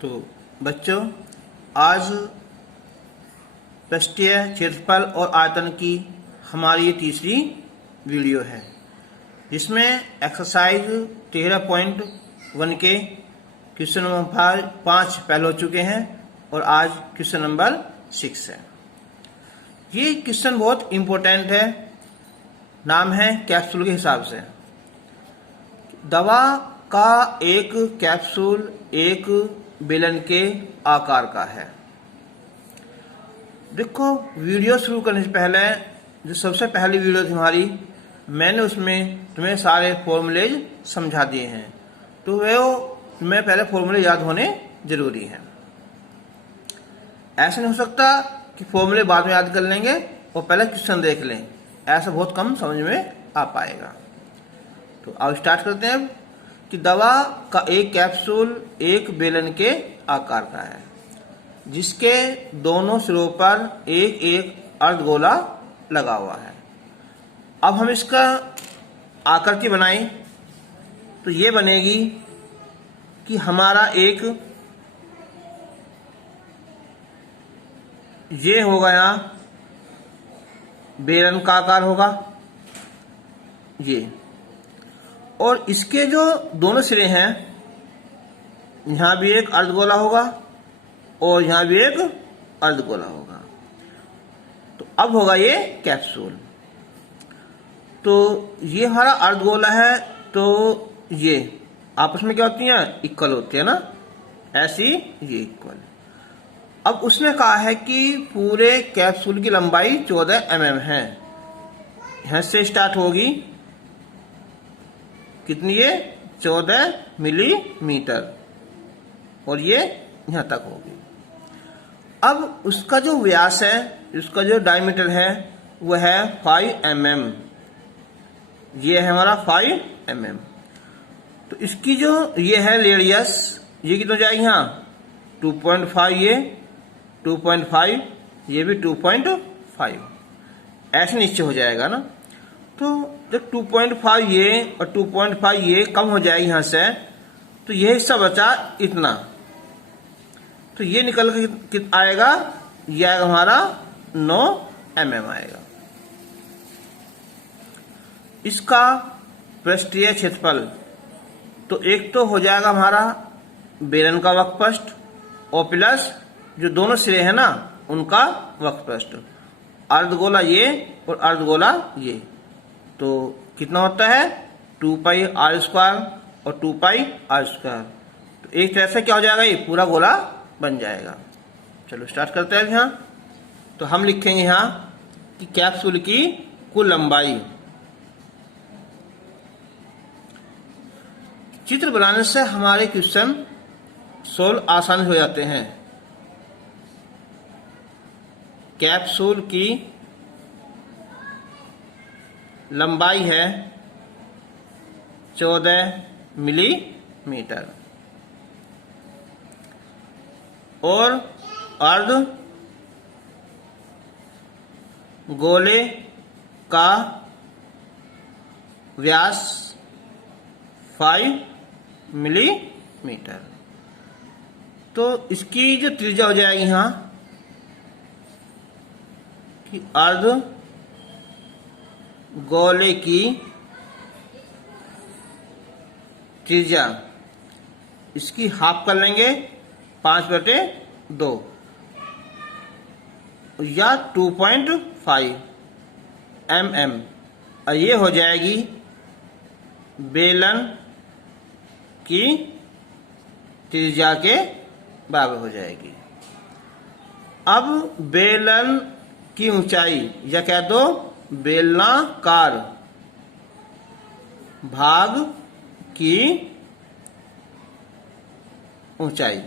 तो बच्चों, आज पृष्ठीय क्षेत्रफल और आयतन की हमारी ये तीसरी वीडियो है, जिसमें एक्सरसाइज 13.1 के क्वेश्चन नंबर 5 पहले हो चुके हैं और आज क्वेश्चन नंबर 6 है। ये क्वेश्चन बहुत इम्पोर्टेंट है। नाम है कैप्सूल के हिसाब से। दवा का एक कैप्सूल एक बेलन के आकार का है। देखो, वीडियो शुरू करने से पहले जो सबसे पहली वीडियो थी हमारी, मैंने उसमें तुम्हें सारे फॉर्मूलेज समझा दिए हैं, तो वो तुम्हें पहले फॉर्मूले याद होने जरूरी है। ऐसा नहीं हो सकता कि फॉर्मूले बाद में याद कर लेंगे और पहले क्वेश्चन देख लें, ऐसा बहुत कम समझ में आ पाएगा। तो अब स्टार्ट करते हैं कि दवा का एक कैप्सूल एक बेलन के आकार का है, जिसके दोनों सिरों पर एक एक अर्धगोला लगा हुआ है। अब हम इसका आकृति बनाएं तो ये बनेगी कि हमारा एक ये होगा, यहाँ बेलन का आकार होगा ये, और इसके जो दोनों सिरे हैं, यहां भी एक अर्धगोला होगा और यहां भी एक अर्धगोला होगा। तो अब होगा ये कैप्सूल। तो ये हमारा अर्धगोला है, तो ये आपस में क्या होती हैं, इक्वल होती है ना, ऐसी ये इक्वल। अब उसने कहा है कि पूरे कैप्सूल की लंबाई 14 mm है। यहां से स्टार्ट होगी, कितनी ये 14 मिलीमीटर, और ये यहां तक होगी। अब उसका जो व्यास है, उसका जो डायमीटर है, वो है 5 mm। ये है हमारा 5 mm। तो इसकी जो ये है रेडियस, ये कितना जाएगी, यहाँ 2.5, ये 2.5, ये भी 2.5, ऐसे नीचे हो जाएगा ना। तो जब 2.5 ये और 2.5 ये कम हो जाएगी यहां से, तो ये हिस्सा बचा इतना, तो ये निकल के आएगा, ये आएगा हमारा 9 mm आएगा। इसका पृष्ठीय क्षेत्रफल तो एक तो हो जाएगा हमारा बेलन का वक्रपृष्ठ और प्लस जो दोनों सिरे हैं ना उनका वक्रपृष्ठ, अर्धगोला ये और अर्धगोला ये, तो कितना होता है 2πr² और 2πr²। तो एक तरह से क्या हो जाएगा, ये पूरा गोला बन जाएगा। चलो स्टार्ट करते हैं यहाँ। तो हम लिखेंगे यहाँ कि कैप्सूल की कुल लंबाई। चित्र बनाने से हमारे क्वेश्चन सोल्व आसान हो जाते हैं। कैप्सूल की लंबाई है 14 मिलीमीटर और अर्ध गोले का व्यास 5 मिलीमीटर। तो इसकी जो त्रिज्या हो जाएगी यहाँ कि अर्ध गोले की त्रिज्या, इसकी हाफ कर लेंगे 5/2 या 2.5 mm, और ये हो जाएगी बेलन की त्रिज्या के बराबर हो जाएगी। अब बेलन की ऊंचाई, या कह दो बेलनाकार भाग की ऊंचाई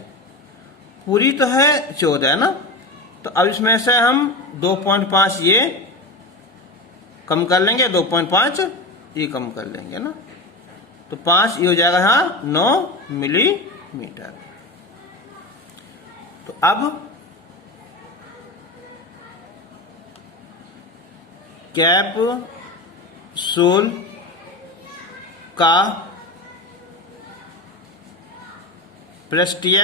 पूरी तो है 14 है ना, तो अब इसमें से हम 2.5 ये कम कर लेंगे, 2.5 ये कम कर लेंगे ना, तो 5 ये हो जाएगा यहाँ 9 मिलीमीटर। तो अब कैप्सूल का पृष्ठीय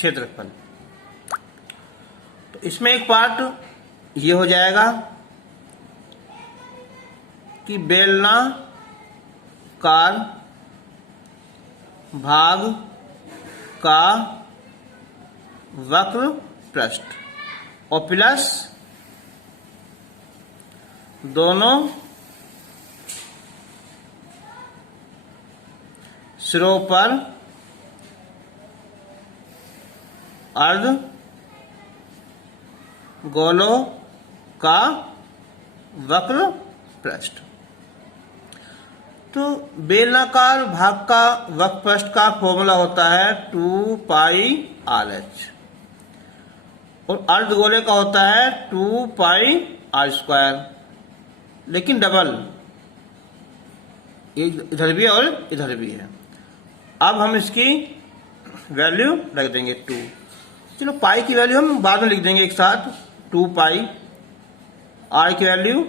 क्षेत्रफल। तो इसमें एक पार्ट ये हो जाएगा कि बेलनाकार भाग का वक्र पृष्ठ और प्लस दोनों सिरों पर अर्ध गोलों का वक्र पृष्ठ। तो बेलनाकार भाग का वक्र पृष्ठ का फॉर्मूला होता है 2πr/h और अर्धगोले का होता है 2πr², लेकिन डबल, इधर भी और इधर भी है। अब हम इसकी वैल्यू रख देंगे 2। चलो पाई की वैल्यू हम बाद में लिख देंगे एक साथ, 2π, r की वैल्यू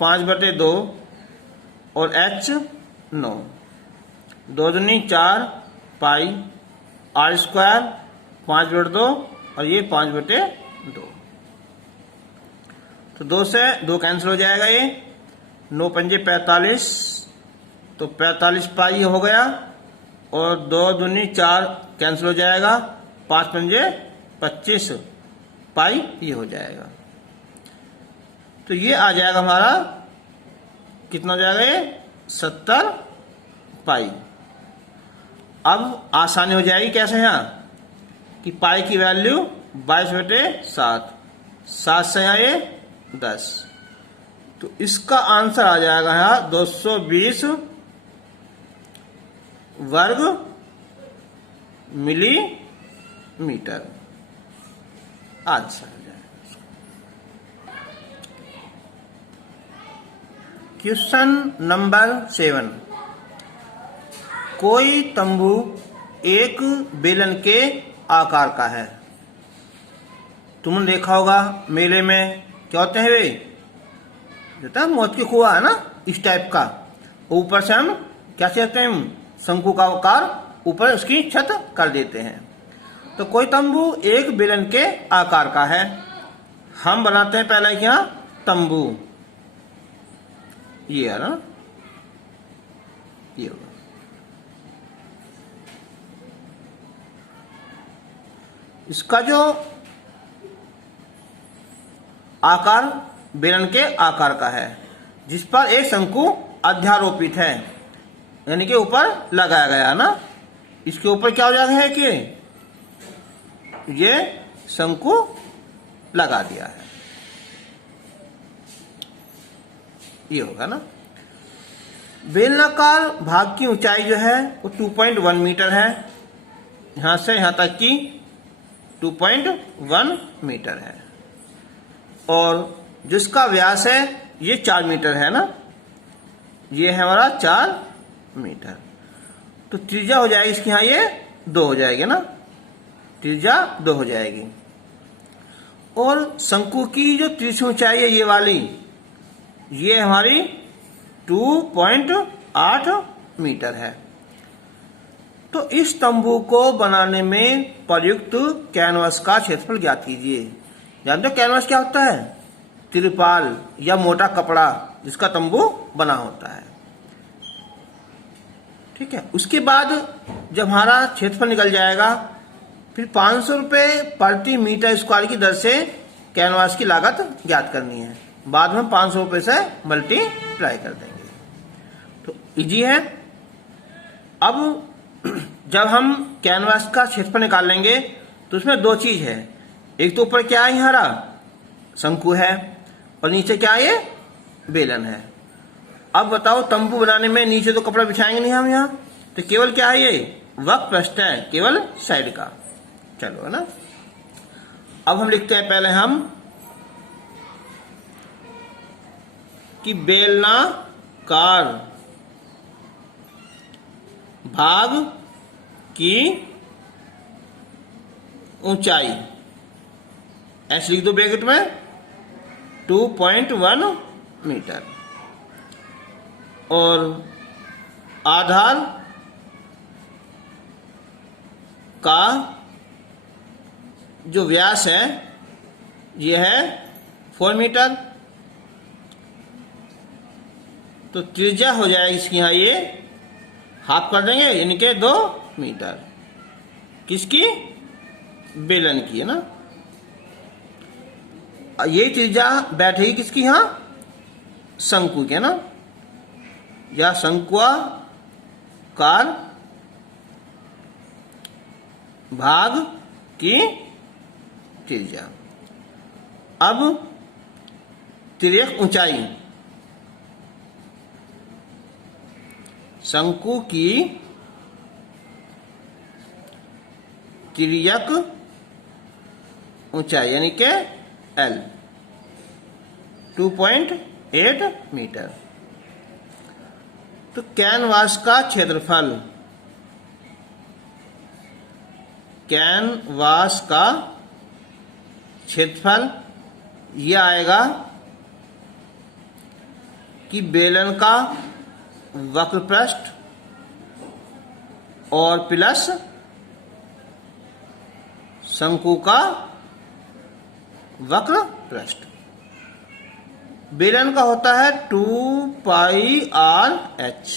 5/2 और h 9, 2 दूनी 4 पाई, r² 5/2 और ये 5/2। तो 2 से 2 कैंसिल हो जाएगा, ये 9 पंजे 45, तो 45 पाई हो गया और 2 दूनी 4 कैंसिल हो जाएगा, 5 पंजे 25 पाई ये हो जाएगा। तो ये आ जाएगा हमारा, कितना हो जाएगा ये 70 पाई। अब आसानी हो जाएगी कैसे, यहाँ कि पाई की वैल्यू 22/7, 7 से यहाँ ये 10, तो इसका आंसर आ जाएगा यहाँ 220 वर्ग मिलीमीटर आंसर हो जाएगा। क्वेश्चन नंबर 7, कोई तंबू एक बेलन के आकार का है। तुमने देखा होगा मेले में क्या होते हैं वे, जो मौत की कुआं है ना, इस टाइप का, ऊपर से हम क्या कहते हैं, शंकु का आकार ऊपर उसकी छत कर देते हैं। तो कोई तंबू एक बेलन के आकार का है। हम बनाते हैं पहले क्या, तंबू, ये है ना, ये होगा। इसका जो आकार बेलन के आकार का है, जिस पर एक शंकु अध्यारोपित है, यानी कि ऊपर लगाया गया ना, इसके ऊपर क्या हो जाएगा है कि ये शंकु लगा दिया है, ये होगा ना। बेलनाकार भाग की ऊंचाई जो है वो 2.1 मीटर है, यहां से यहां तक की 2.1 मीटर है, और जिसका व्यास है ये 4 मीटर है ना, ये है हमारा 4 मीटर। तो त्रिज्या हो जाएगी इसकी, यहाँ ये 2 हो जाएगी ना, त्रिज्या 2 हो जाएगी। और शंकु की जो तिरछी ऊंचाई है ये वाली, ये हमारी 2.8 मीटर है। तो इस तंबू को बनाने में प्रयुक्त कैनवस का क्षेत्रफल ज्ञात कीजिए। जानते हो कैनवस क्या होता है, तिरपाल या मोटा कपड़ा जिसका तंबू बना होता है, ठीक है। उसके बाद जब हमारा क्षेत्रफल निकल जाएगा, फिर 500 रुपये प्रति मीटर स्क्वायर की दर से कैनवास की लागत ज्ञात करनी है। बाद में 500 रुपये से मल्टीप्लाई कर देंगे, तो इजी है। अब जब हम कैनवास का क्षेत्रफल निकाल लेंगे तो उसमें 2 चीज है, एक तो ऊपर क्या है, हमारा शंकु है, और नीचे क्या है, बेलन है। अब बताओ, तंबू बनाने में नीचे तो कपड़ा बिछाएंगे नहीं हम यहाँ, तो केवल क्या है, ये वक्र पृष्ठ है, केवल साइड का। चलो है ना। अब हम लिखते हैं पहले हम कि बेलनाकार भाग की ऊंचाई, ऐसे लिख दो ब्रैकेट में, 2.1 मीटर, और आधार का जो व्यास है ये है 4 मीटर, तो त्रिज्या हो जाएगी इसकी यहाँ ये हाफ कर देंगे, यानी कि 2 मीटर। किसकी? बेलन की, है ना। ये त्रिज्या बैठेगी किसकी? यहाँ शंकु के, ना, या शंक्वाकार भाग की त्रिज्या। अब तिर्यक ऊंचाई, शंकु की तिर्यक ऊंचाई यानी कि L 2.8 मीटर। तो कैनवास का क्षेत्रफल, कैनवास का क्षेत्रफल यह आएगा कि बेलन का वक्र पृष्ठ और प्लस शंकु का वक्र पृष्ठ। बेलन का होता है 2πr/h,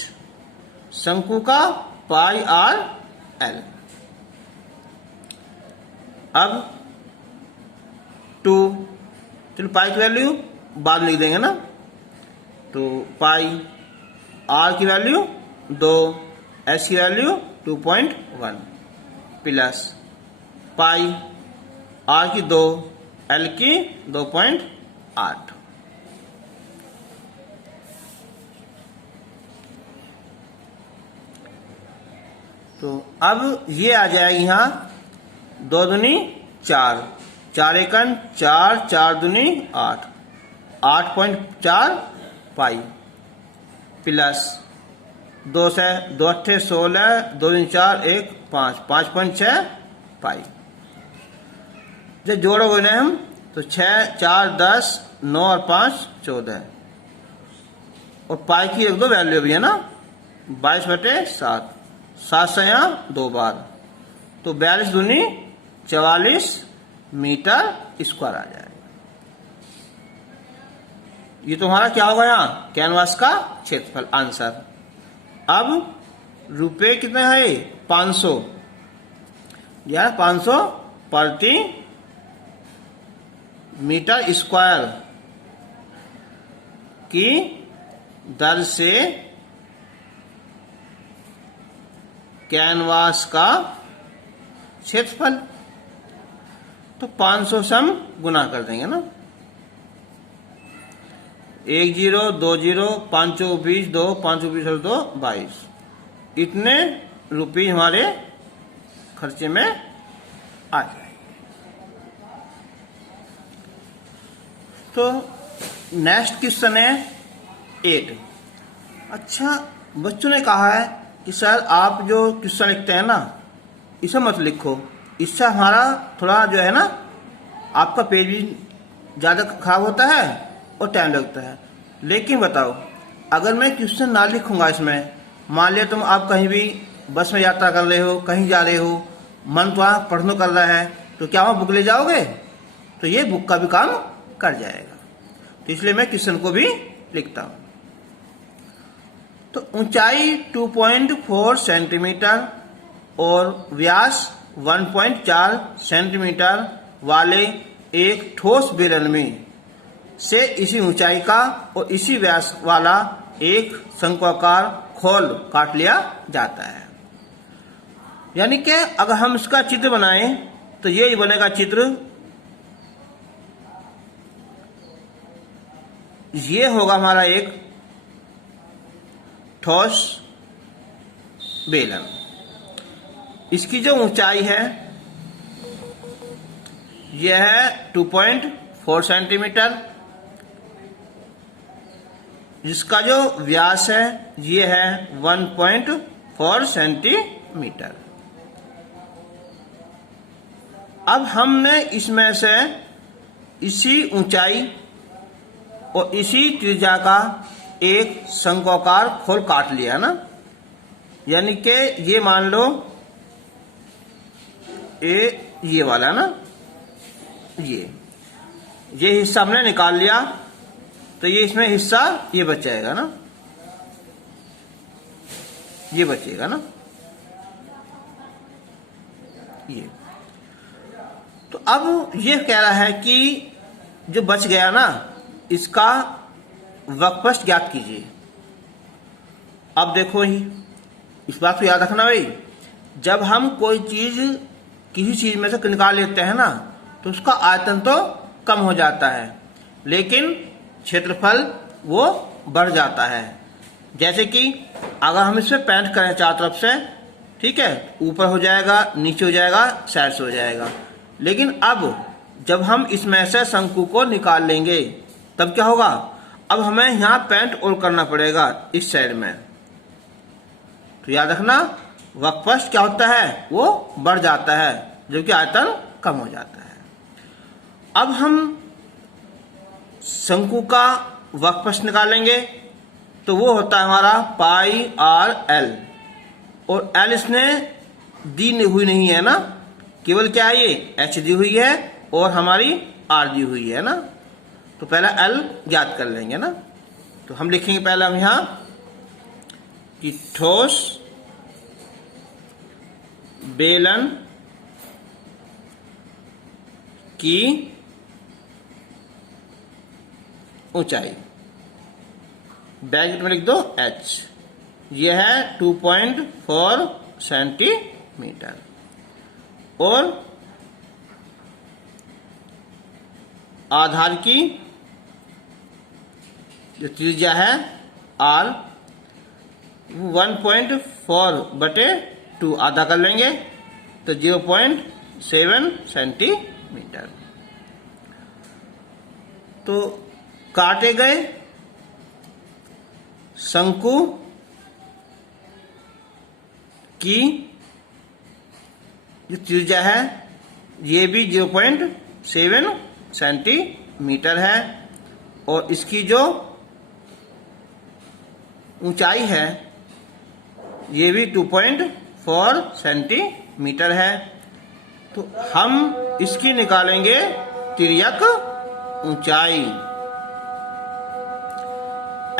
शंकु का πr/l। अब 2, चलो पाई की वैल्यू बाद लिख देंगे ना, तो पाई, आर की वैल्यू 2, एस की वैल्यू 2.1 प्लस पाई, आर की 2, एल की 2.8। तो अब ये आ जाएगी यहाँ 2 दूनी 4, 4 एकन 4, 4 दूनी 8, 8.4 पाई प्लस 2 से 2 अट्ठे 16, 2 दूनी 4, 1 5, 5.6 पाई। जब जोड़ोगे ना हम तो 6, 4, 10, 9 और 5 14, और पाई की एक दो वैल्यू भी है ना, 22/7, 7 से यहाँ 2 बार, तो 42 दूनी 44 मीटर स्क्वायर आ जाएगा। ये तुम्हारा क्या होगा यहाँ कैनवास का क्षेत्रफल आंसर। अब रुपए कितने है? 500, यार 500 प्रति मीटर स्क्वायर की दर से कैनवास का क्षेत्रफल। तो 500 से हम गुना कर देंगे ना, 1 0 2 0 5 20 2 5 20 और 2 22, इतने रुपये हमारे खर्चे में आ जाएंगे। तो नेक्स्ट क्वेश्चन है 8। अच्छा, बच्चों ने कहा है कि सर आप जो क्वेश्चन लिखते हैं ना इसे मत लिखो, इससे हमारा थोड़ा जो है ना आपका पेज भी ज़्यादा खराब होता है और टाइम लगता है। लेकिन बताओ, अगर मैं क्वेश्चन ना लिखूंगा इसमें, मान लिया तुम आप कहीं भी बस में यात्रा कर रहे हो, कहीं जा रहे हो, मन तो वहाँ पढ़ने कर रहा है, तो क्या वहाँ बुक ले जाओगे? तो ये बुक का भी काम कर जाएगा। तो इसलिए मैं क्वेश्चन को भी लिखता हूँ। तो ऊंचाई 2.4 सेंटीमीटर और व्यास 1.4 सेंटीमीटर वाले एक ठोस बेलन में से इसी ऊंचाई का और इसी व्यास वाला एक शंक्वाकार खोल काट लिया जाता है। यानी कि अगर हम इसका चित्र बनाएं तो ये बनेगा चित्र, ये होगा हमारा एक ठोस बेलन। इसकी जो ऊंचाई है यह है 2.4 सेंटीमीटर, जिसका जो व्यास है ये है 1.4 सेंटीमीटर। अब हमने इसमें से इसी ऊंचाई और इसी त्रिज्या का एक शंक्वाकार खोल काट लिया ना, यानी कि ये मान लो ये वाला ना, ये हिस्सा हमने निकाल लिया, तो ये इसमें हिस्सा ये बच जाएगा ना, ये बचेगा ना, ये। तो अब ये कह रहा है कि जो बच गया ना, इसका वक्रपृष्ठ ज्ञात कीजिए। अब देखो ही, इस बात को याद रखना भाई, जब हम कोई चीज किसी चीज में से निकाल लेते हैं ना, तो उसका आयतन तो कम हो जाता है, लेकिन क्षेत्रफल वो बढ़ जाता है। जैसे कि अगर हम इसमें पेंट करें चारों तरफ से, ठीक है, ऊपर हो जाएगा, नीचे हो जाएगा, साइड से हो जाएगा। लेकिन अब जब हम इसमें से शंकु को निकाल लेंगे, तब क्या होगा, अब हमें यहाँ पेंट और करना पड़ेगा इस साइड में। तो याद रखना, वक्रपृष्ठ क्या होता है, वो बढ़ जाता है, जबकि आयतन कम हो जाता है। अब हम शंकु का वक्रपृष्ठ निकालेंगे, तो वो होता है हमारा पाई आर एल, और एल इसने दी हुई नहीं है ना, केवल क्या है, ये एच दी हुई है और हमारी आर दी हुई है ना। तो पहला एल ज्ञात कर लेंगे ना, तो हम लिखेंगे पहले हम यहां कि ठोस बेलन की ऊंचाई, ब्रैकेट में लिख दो h, यह है 2.4 सेंटीमीटर, और आधार की जो त्रिज्या है r 1.4/2 आधा कर लेंगे, तो 0.7 सेंटीमीटर। तो काटे गए शंकु की जो त्रिज्या है, ये भी 0.7 सेंटीमीटर है, और इसकी जो ऊंचाई है, ये भी 2.4 सेंटीमीटर है। तो हम इसकी निकालेंगे तिर्यक ऊंचाई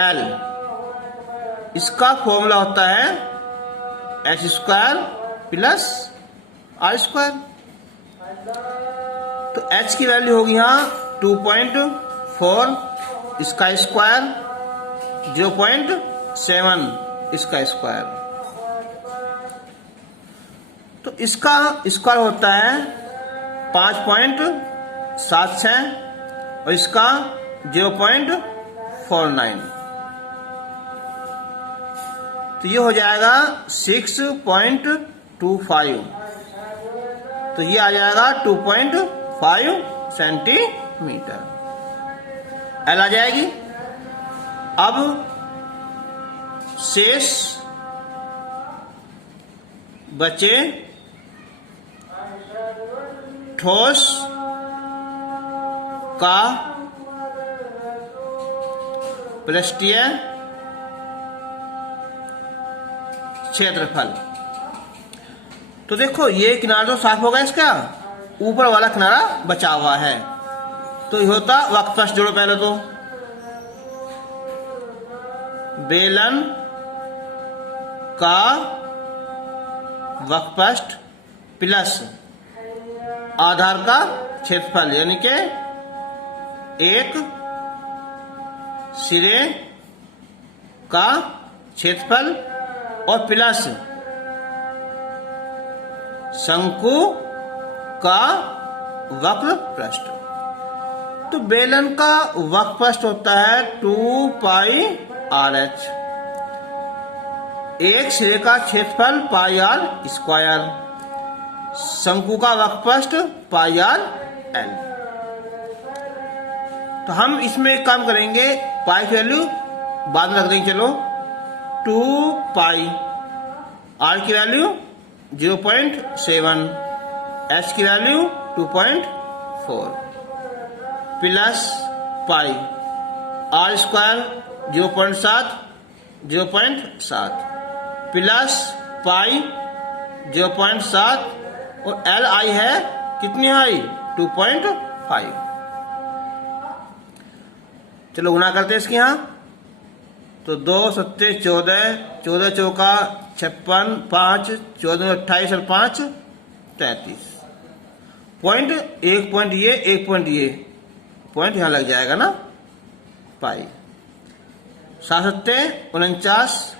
L। इसका फॉर्मूला होता है h² प्लस r²। तो h की वैल्यू होगी यहाँ 2.4, इसका स्क्वायर 0.7, इसका स्क्वायर। तो इसका स्क्वायर होता है 5.76, और इसका 0.49, तो ये हो जाएगा 6.25, तो ये आ जाएगा 2.5 सेंटीमीटर, एल आ जाएगी। अब शेष बचे ठोस का पृष्ठीय क्षेत्रफल। तो देखो, ये किनारा तो साफ होगा, इसका ऊपर वाला किनारा बचा हुआ है, तो ये होता वक्रपृष्ठ। जोड़ो पहले तो, बेलन का वक्रपृष्ठ प्लस आधार का क्षेत्रफल, यानी कि एक सिरे का क्षेत्रफल और प्लस शंकु का वक्रपृष्ठ। तो बेलन का वक्रपृष्ठ होता है 2πRh, एक सिरे का क्षेत्रफल πr², शंकु का वक्रपृष्ठ πrl। तो हम इसमें एक काम करेंगे, पाई की वैल्यू बाद में रख देंगे। चलो, 2π, r की वैल्यू 0.7, h की value 2.4 plus pi, r² 0.7 plus pi 0.7, और l आई है कितनी आई, 2.4। 5। चलो गुना करते हैं इसके यहाँ। तो 2 सत्ते 14, 14 चौका 56, 5 14 28 और 5 33। पॉइंट, एक पॉइंट ये, एक पॉइंट ये, पॉइंट यहां लग जाएगा ना, पाई। 7 सत्ते 49,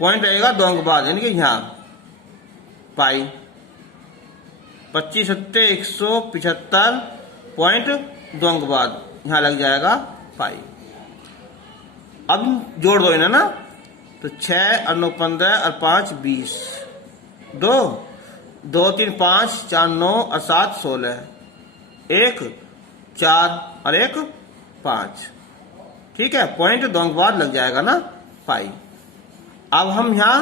पॉइंट रहेगा 2 अंक बाद, यानी कि यहां पाई। 25 सत्ते 175, पॉइंट 2 अंक बाद, यहां लग जाएगा पाई। अब जोड़ दो इन्हें ना, तो 6 और 9 15 और 5 20, 2 2 3 5 4 9 और 7 16, 1 4 और 1 5। ठीक है, पॉइंट 2 अंक बाद लग जाएगा ना, पाई। अब हम यहां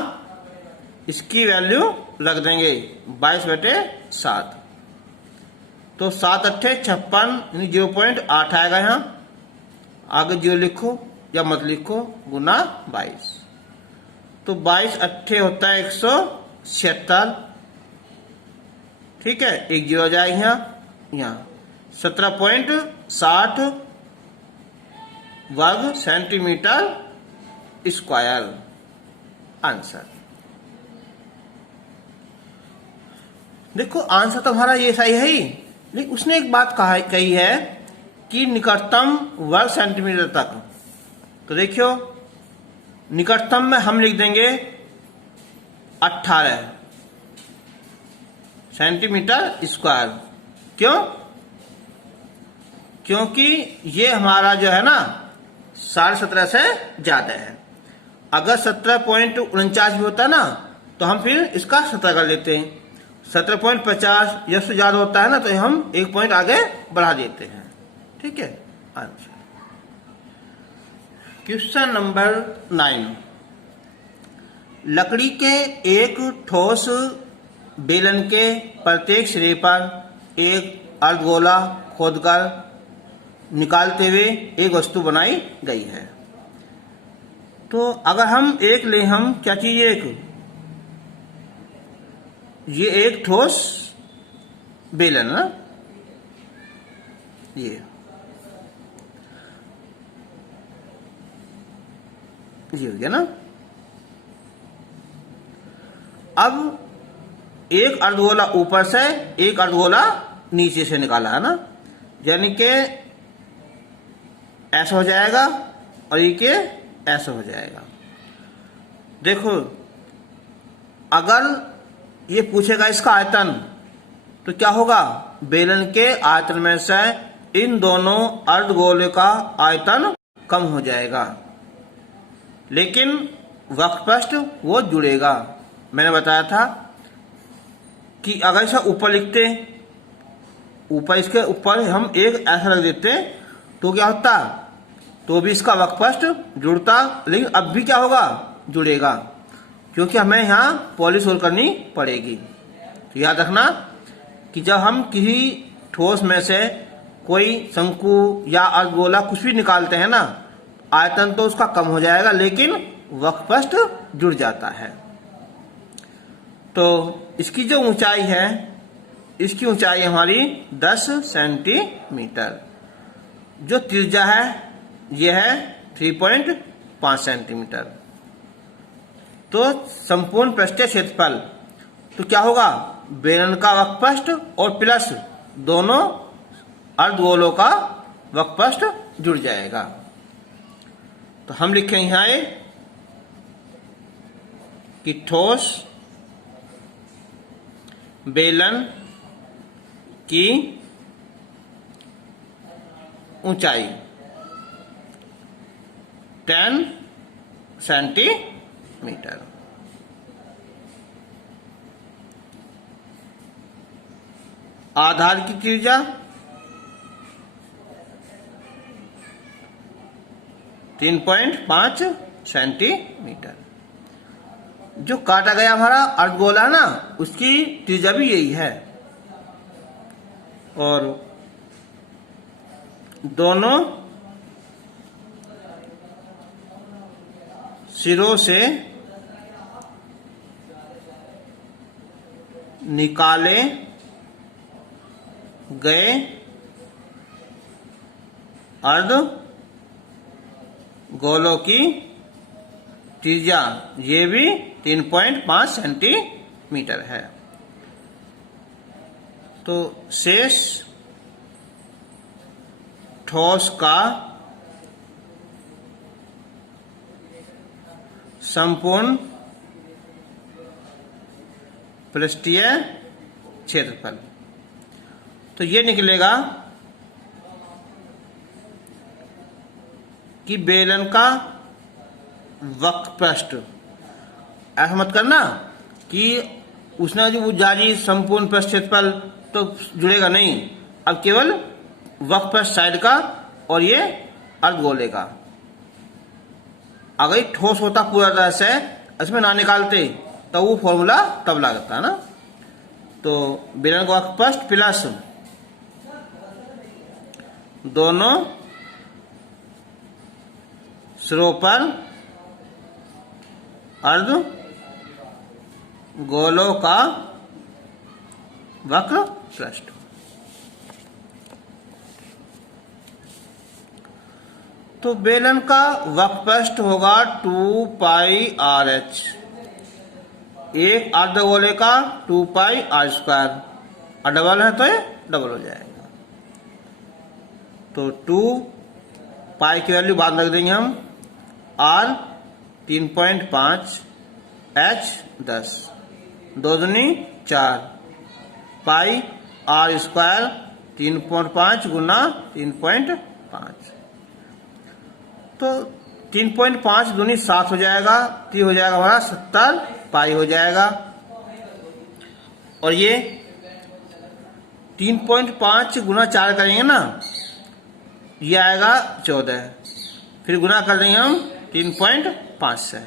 इसकी वैल्यू रख देंगे 22/7। तो 7 अट्ठे 56, यानी 0.8 आएगा यहां। आगे 0 लिखो या मत लिखो, गुना 22। तो 22 अट्ठे होता है 176। ठीक है, एक 0 आ जाएगा यहाँ। 17.60 वर्ग सेंटीमीटर स्क्वायर आंसर। देखो आंसर तो हमारा ये सही है ही, लेकिन उसने एक बात कही है कि निकटतम वर्ग सेंटीमीटर तक। तो देखियो, निकटतम में हम लिख देंगे 18 सेंटीमीटर स्क्वायर। क्यों? क्योंकि ये हमारा जो है ना 17.5 से ज्यादा है। अगर 17.49 भी होता है ना, तो हम फिर इसका 17 कर लेते हैं। 17.50 या से ज्यादा होता है ना, तो हम 1 पॉइंट आगे बढ़ा देते हैं। ठीक है, आंसर। Question number 9। लकड़ी के एक ठोस बेलन के प्रत्येक सिरे पर एक अर्धगोला खोदकर निकालते हुए एक वस्तु बनाई गई है। तो अगर हम एक ले, हम क्या चाहिए, ये एक ठोस बेलन ना, ये हो गया ना। अब एक अर्धगोला ऊपर से, एक अर्धगोला नीचे से निकाला है ना, यानी कि ऐसा हो जाएगा और ये के ऐसा हो जाएगा। देखो, अगर ये पूछेगा इसका आयतन, तो क्या होगा, बेलन के आयतन में से इन दोनों अर्धगोले का आयतन कम हो जाएगा, लेकिन वक्रपृष्ठ वो जुड़ेगा। मैंने बताया था कि अगर इसे ऊपर लिखते, ऊपर इसके ऊपर हम एक ऐसा रख देते, तो क्या होता, तो भी इसका वक्रपृष्ठ जुड़ता, लेकिन अब भी क्या होगा, जुड़ेगा, क्योंकि हमें यहाँ पॉलिश और करनी पड़ेगी। तो याद रखना कि जब हम किसी ठोस में से कोई शंकु या अर्धगोला कुछ भी निकालते हैं ना, आयतन तो उसका कम हो जाएगा, लेकिन वक्रपृष्ठ जुड़ जाता है। तो इसकी जो ऊंचाई है, इसकी ऊंचाई हमारी 10 सेंटीमीटर। जो त्रिज्या है यह है 3.5 सेंटीमीटर। तो संपूर्ण पृष्ठीय क्षेत्रफल, तो क्या होगा, बेलन का वक्रपृष्ठ और प्लस दोनों अर्धगोलों का वक्रपृष्ठ जुड़ जाएगा। तो हम लिखेंगे यहां कि ठोस बेलन की ऊंचाई 10 सेंटीमीटर। आधार की त्रिज्या 3.5 सेंटीमीटर। जो काटा गया हमारा अर्धगोला है ना, उसकी त्रिज्या भी यही है, और दोनों सिरों से निकाले गए अर्ध गोलों की त्रिज्या ये भी 3.5 सेंटीमीटर है। तो शेष ठोस का संपूर्ण पृष्ठीय क्षेत्रफल, तो ये निकलेगा कि बेलन का वक्र पृष्ठ, ऐसा मत करना कि उसने जो जारी संपूर्ण पृष्ठ क्षेत्रफल तो जुड़ेगा नहीं, अब केवल वक्र पृष्ठ साइड का और ये अर्धगोले का। अगर ठोस होता पूरा तरह से इसमें ना निकालते तो वो फॉर्मूला तब लगता है ना। तो बेलन का वक्र पृष्ठ प्लस दोनों सिरों पर अर्ध गोलों का वक्र पृष्ठ। तो बेलन का वक्र पृष्ठ होगा 2 पाई आर एच, एक अर्धगोले का 2 पाई आर स्क्वायर, और डबल है तो ये डबल हो जाएगा। तो 2 पाई की वैल्यू बाद रख देंगे हम, आर 3.5, एच 10, 2 दूनी 4, पाई आर स्क्वायर 3.5 गुना 3.5, तो 3.5 दूनी 7 हो जाएगा, तो ये हो जाएगा हमारा 70 पाई हो जाएगा। और ये 3.5 गुना 4 करेंगे ना, ये आएगा 14, फिर गुना कर देंगे हम 3.5 से,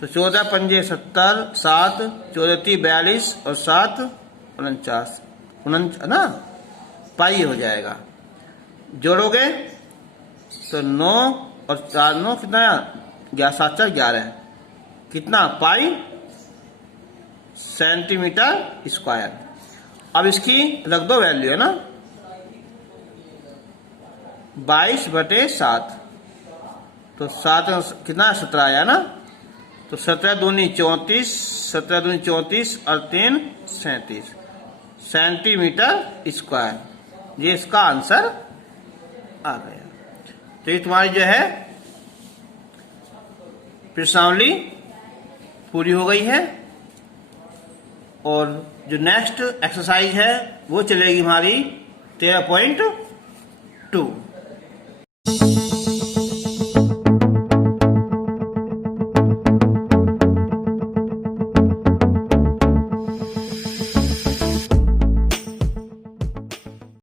तो 14 पंजे 70, 7 14 42 और 7 49 ना, पाई हो जाएगा। जोड़ोगे तो 9 और 4 9 कितना, 7 4 11, कितना पाई सेंटीमीटर स्क्वायर। अब इसकी रख दो वैल्यू, है ना, 22/7, तो 7 कितना 17 आया ना, तो 17 दूनी 34, 17 दूनी 34 और 3 37 सेंटीमीटर स्क्वायर, ये इसका आंसर आ गया। तो ये तुम्हारी जो है प्रश्नावली पूरी हो गई है, और जो नेक्स्ट एक्सरसाइज है वो चलेगी हमारी 13.2।